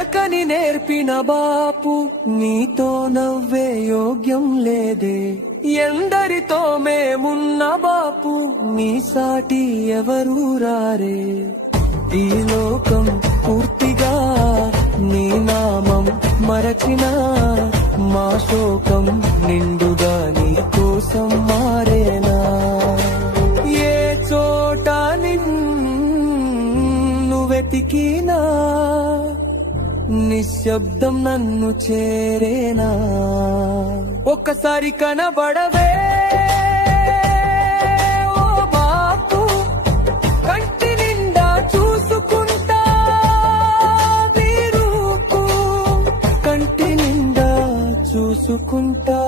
నడకని నేర్పిన బాపు నీతో నవ్వే యోగ్యం లేదే. ఎందరితో మేమున్న బాపు నీ సాటి ఎవరూ రారే. ఈ లోకం పూర్తిగా నీ నామం మరచిన మా శోకం నిండుగా నీ కోసం మారేనా. ఏ చోట నిన్ను వెతికినా నిశ్శబ్దం నన్ను చేరేనా. ఒక్కసారి కనబడవే ఓ బాపు, కంటి నిండా చూసుకుంటా నీ రూపు, కంటి నిండా చూసుకుంటా.